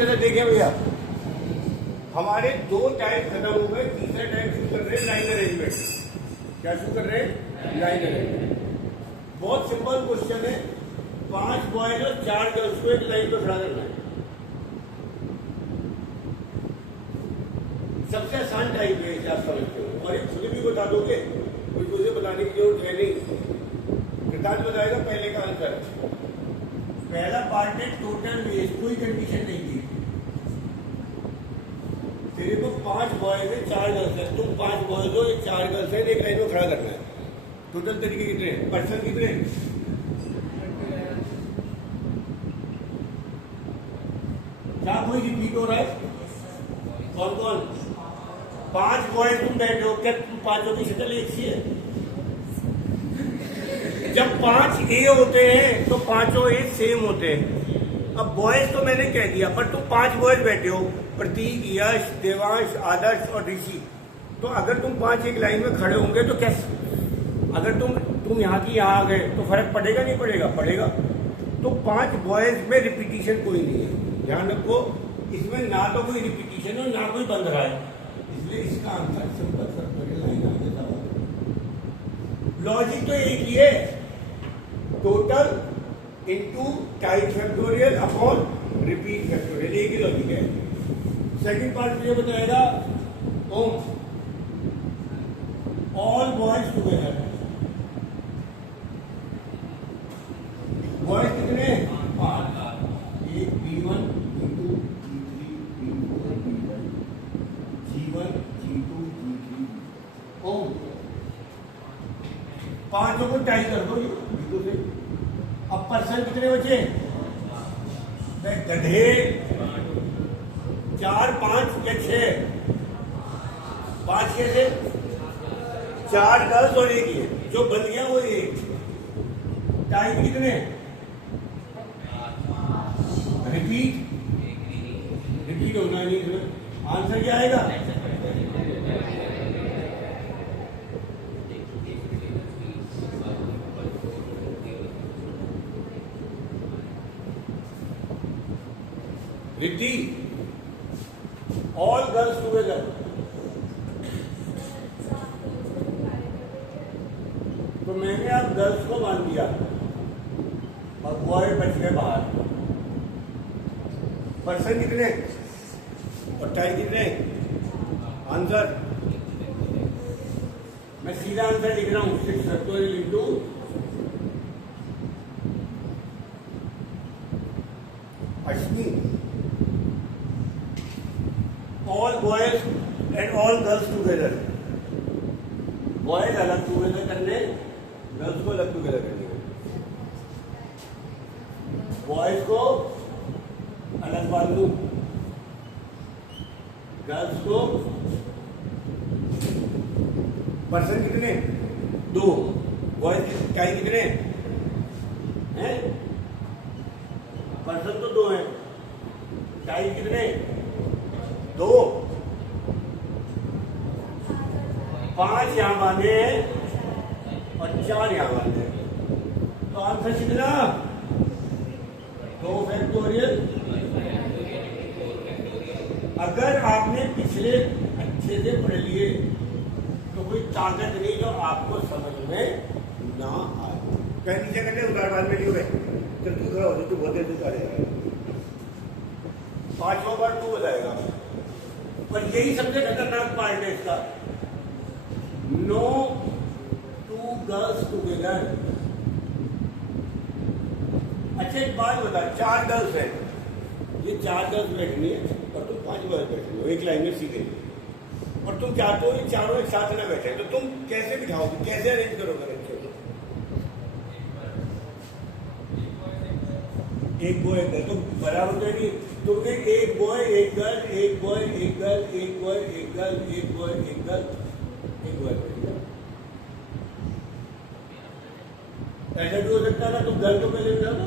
जरा देखें भैया, हमारे दो टाइप खत्म हो गए, तीसरा टाइप शुरू कर रहे हैं लाइन अरेंजमेंट। क्या शुरू कर रहे हैं? Line arrangement. बहुत सिंपल क्वेश्चन है, 5 बॉयज और 4 गर्ल्स को एक लाइन पर खड़ा करना है। सबसे आसान टाइप है, आप समझते हो, और एक खुद भी बता दोगे, कोई मुझे बताने की जरूरत है नहीं। कृतांत बताएगा पहले का आंसर। पहला पार्ट है टोटल वेस्ट, कोई कंडीशन नहीं थी, सिर्फ 5 बॉयज है 4 गर्ल्स है, तुम 5 बॉयज हो, 4 गर्ल्स है, एक लाइन में खड़ा करना है। टोटल तरीके कितने हैं? पर्सन कितने हैं? क्या कोई रिपीट हो रहा है? कौन कौन? 5 बॉयज तुम बैठे हो, क्या तुम पांचों की शक्ल एक सी है? जब 5 ए होते हैं तो पांचों ए सेम होते हैं। अब बॉयज तो मैंने कह दिया, पर तुम 5 बॉयज बैठे हो, प्रतीक, यश, देवांश, आदर्श और ऋषि, तो अगर तुम 5 एक लाइन में खड़े होंगे तो कैसे? अगर तुम यहाँ की यहाँ आ गए तो फर्क पड़ेगा नहीं पड़ेगा? पड़ेगा। तो 5 बॉयज में रिपीटिशन कोई नहीं है, ध्यान रखो, इसमें ना तो कोई रिपीटिशन है ना कोई बंध रहा है, इसलिए इसका आंसर सिंपल सर्कल लाइन आ जाता है। लॉजिक तो एक ही है, total into type factorial upon repeat factorial, एक ही लॉजिक है। सेकंड पार्ट मुझे बताएगा ऑल बॉयज टुगेदर। बॉयज कितने? 5, एक B1 B2 B3 B4 B1 G1 G2 G3 ओम, पांचों को टाई कर दो B2 से। अब पर्सन कितने बचे? गधे 4, 5 या 6? 5 कैसे? 4 गर्ल्स और एक ये, जो बन गया वो एक। टाइम कितने? रिपीट होना नहीं इसमें। आंसर क्या आएगा? Riddhi, all girls together. तो मैंने अब गर्ल्स को मान दिया और बॉय बच गए बाहर। पर्सन कितने और टाइम कितने? आंसर मैं सीधा आंसर लिख रहा हूं, 6 factorial into Ashwini. All boys and all girls together, boys अलग टुगेदर करने, गर्ल्स को अलग टुगेदर करने, बॉयज को अलग बांध लू, गर्ल्स को। पर्सन कितने? 2, बॉयज टाइम कितने हैं? पर्सन तो 2 है, टाइम कितने? 2। 5 यहां बांधे हैं और 4 यहां बांधे हैं, तो आंसर कितना? 2 फैक्टोरियल। अगर आपने पिछले अच्छे से पढ़ लिए तो कोई ताकत नहीं जो आपको समझ में ना आए। कहीं नीचे करने उधार बाद में नहीं हो गए, तो तू खड़ा हो जाए, तू बहुत देर तक आ जाएगा, 5वां बार तू बताएगा। पर यही सबसे खतरनाक पार्ट है इसका, नो 2 गर्ल्स टुगेदर। अच्छा एक बात बता, 4 गर्ल्स है, ये 4 गर्ल्स बैठनी है और तुम 5 बॉयज बैठे हो एक लाइन में सीधे, और तुम चाहते हो ये चारों एक साथ ना बैठे, तो तुम कैसे बिठाओगे, कैसे अरेंज करोगे? एक बॉय एक गर्ल तो बराबर तो नहीं, तुमने एक बॉय एक गर्ल, एक बॉय एक गर्ल, एक बॉय एक गर्ल, एक बॉय एक गर्ल, एक बॉय एक गर्ल। ऐसा भी हो सकता है ना, तुम गर्ल को पहले बिठा दो।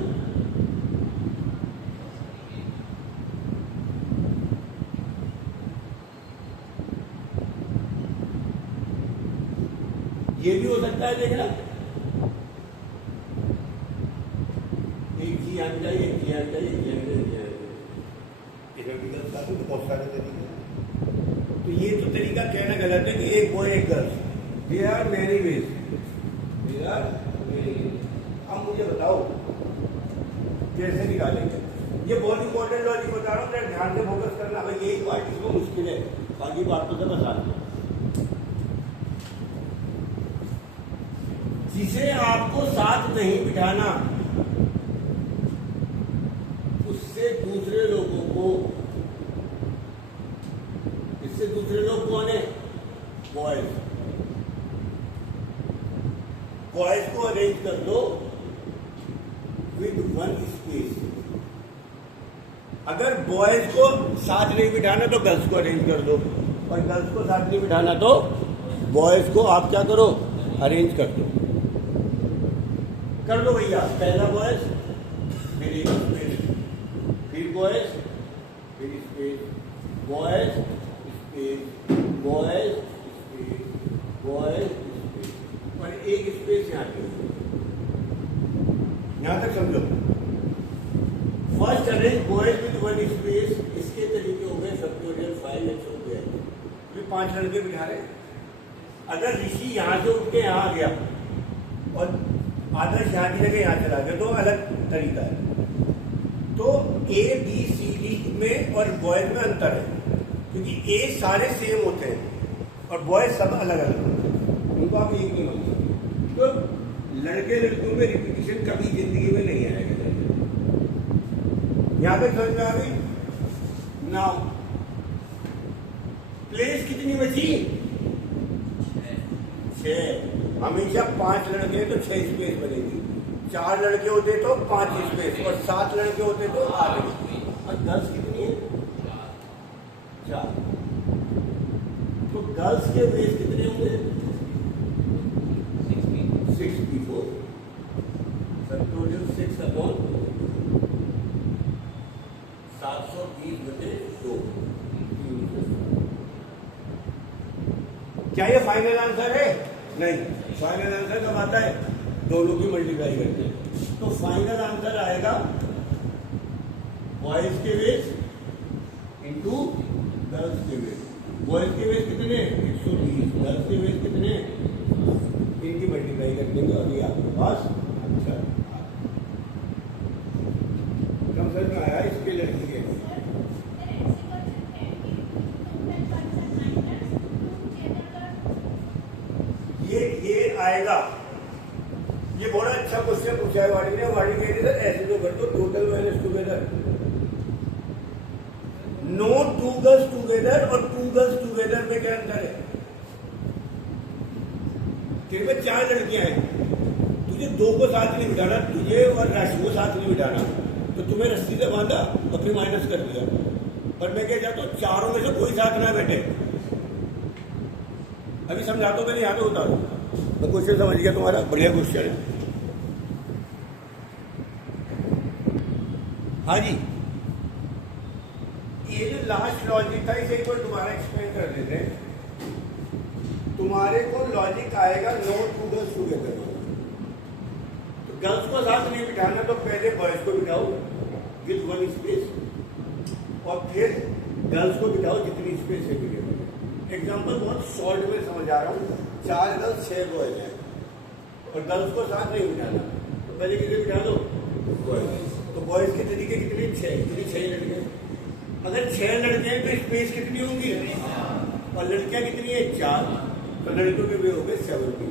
ये भी हो सकता है, देखना, एक जी आना चाहिए, एक जी आना चाहिए, एक जी आना चाहिए, इसमें भी गर्ल्स आते तो बहुत सारे तरीके हैं। तो ये तो तरीका कहना गलत है कि एक बॉय एक girls, they are many ways, they are many ways. अब मुझे बताओ कैसे निकालेंगे? ये बहुत इंपॉर्टेंट लॉजिक बता रहा हूँ, जरा ध्यान से फोकस करना। भाई यही पार्ट इसमें मुश्किल है, बाकी बात तो सब आसान है। जिसे आपको साथ नहीं बिठाना उससे दूसरे लोगों को, इससे दूसरे लोग कौन है? बॉयज। बॉयज को अरेंज कर लो विद वन स्पेस। अगर बॉयज को साथ नहीं बिठाना तो गर्ल्स को अरेंज कर दो, और गर्ल्स को साथ नहीं बिठाना तो बॉयज को आप क्या करो? अरेंज कर दो। कर लो भैया, पहला बॉयज, फिर एक स्पेस, फिर बॉयज, फिर space, boys space, boys space, boys space, और एक स्पेस यहाँ पे। यहां तक समझो। First arrange boys with one space, इसके तरीके हो गए फैक्टोरियल 5x हो गया। ये 5 लड़के बिठा रहे। अगर ऋषि यहां से उठ के यहां आ गया और आदर्श यहाँ की जगह यहाँ चला गया तो अलग तरीका है। तो ए बी सी डी में और बॉयज में अंतर है, क्योंकि ए सारे सेम होते हैं और बॉयज सब अलग अलग होते हैं, उनको आप एक नहीं होते। तो लड़के लड़कियों में रिपीटिशन कभी जिंदगी में नहीं आएगा। यहाँ पे समझ में आ गई? नाउ प्लेस कितनी बची? 6। हमेशा 5 लड़के हैं तो 6 स्पेस बनेगी, 4 लड़के होते तो 5 स्पेस, और 7 लड़के होते तो 8 स्पेस। और गर्ल्स कितनी है? 4। तो गर्ल्स के बेस कितने होंगे? 64। Factorial 6 upon 720/2। क्या ये फाइनल आंसर है? नहीं। फाइनल आंसर कब आता है? दोनों की मल्टीप्लाई करते हैं। तो फाइनल आंसर आएगा बॉयज के बेस इंटू गर्ल्स के बेस। बॉयज के बेस कितने? 120। गर्ल्स के बेस कितने? इनकी मल्टीप्लाई कर देंगे और ये आपके पास आंसर। कम समझ में आया इसके लड़की के? ये आएगा। ये बड़ा अच्छा क्वेश्चन पूछा है वाणी ने। वाणी कह रही है ऐसे जो कर दो, total minus together. No 2 girls together और 2 गर्ल्स टुगेदर में क्या अंतर है? तेरे में 4 लड़कियां हैं, तुझे 2 को साथ नहीं बिठाना, तुझे और राशि को साथ नहीं बिठाना, तो तुम्हें रस्सी से बांधा और फिर माइनस कर दिया। पर मैं क्या चाहता हूं, चारों में से कोई साथ ना बैठे। अभी समझाता हूं, मैंने यहाँ पे उतारू। तो क्वेश्चन समझ गया तुम्हारा? बढ़िया क्वेश्चन है। हाँ जी, ये जो लास्ट लॉजिक था इसे एक बार दोबारा एक्सप्लेन कर देते हैं। तुम्हारे को लॉजिक आएगा नो 2 गर्ल्स टुगेदर। तो गर्ल्स को साथ नहीं बिठाना तो पहले बॉयज को बिठाओ विद वन स्पेस, और फिर गर्ल्स को बिठाओ जितनी स्पेस है बिठा। एग्जाम्पल बहुत शॉर्ट में समझा रहा हूँ। 4 गर्ल्स 6 बॉयज हैं और गर्ल्स को साथ नहीं बिठाना, तो पहले किसे बिठा दो? बॉयज। तो बॉयज के तरीके कितने? 6। कितनी? 6 लड़के। अगर 6 लड़के हैं तो स्पेस कितनी होंगी? और लड़कियां कितनी है? 4। तो लड़कियों के भी हो गए 70।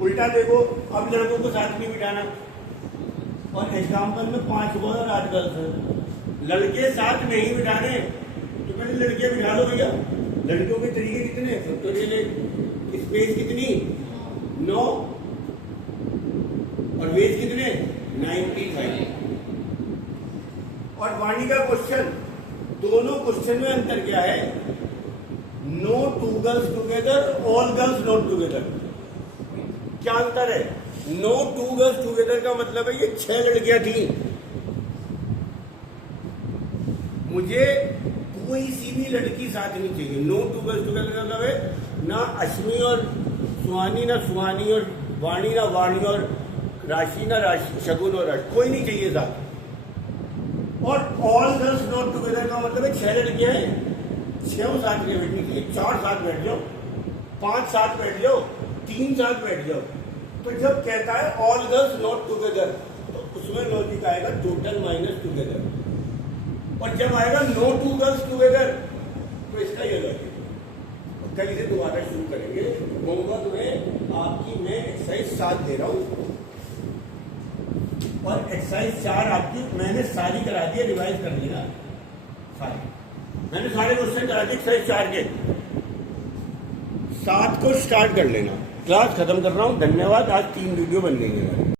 उल्टा देखो, अब लड़कों को साथ नहीं बिठाना, और एग्जाम्पल में 5 बॉय और 8 गर्ल्स हैं। लड़के साथ नहीं बिठाने तो पहले लड़कियां बिठा लो भैया। लड़कियों के तरीके कितने? फैक्टोरियल। स्पेस कितनी? 9, और वेज कितने? 95। और वाणी का क्वेश्चन, दोनों क्वेश्चन में अंतर क्या है? No 2 girls together, all girls not together. क्या अंतर है? नो 2 गर्ल्स टुगेदर का मतलब है ये 6 लड़कियां थी, मुझे कोई सी भी लड़की साथ नहीं चाहिए। नो 2 गर्ल्स टुगेदर का मतलब है ना अश्विनी और सुहानी, ना सुहानी और वाणी, ना वाणी और राशि, ना राशि, शगुन और राशि, कोई नहीं चाहिए साथ। और ऑल टुगेदर का मतलब है 6 लड़कियां हैं, 6 साथ के बैठने के लिए, 4 साथ बैठ जाओ, 5 साथ बैठ जाओ, 3 साथ बैठ जाओ। तो जब कहता है ऑल गर्ल्स नॉट टुगेदर, तो उसमें लॉजिक आएगा टोटल माइनस टुगेदर, और जब आएगा नो 2 गर्ल्स टुगेदर तो इसका ये लॉजिक। कल से दोबारा शुरू करेंगे। होमवर्क में आपकी मैं एक्सरसाइज 7 दे रहा हूं, और एक्सरसाइज 4 आपकी मैंने सारी करा दी है, रिवाइज कर लेना सारी। मैंने सारे क्वेश्चन करा दिए एक्सरसाइज 4 के। 7 को स्टार्ट कर लेना। क्लास खत्म कर रहा हूं। धन्यवाद। आज 3 वीडियो बन गई है।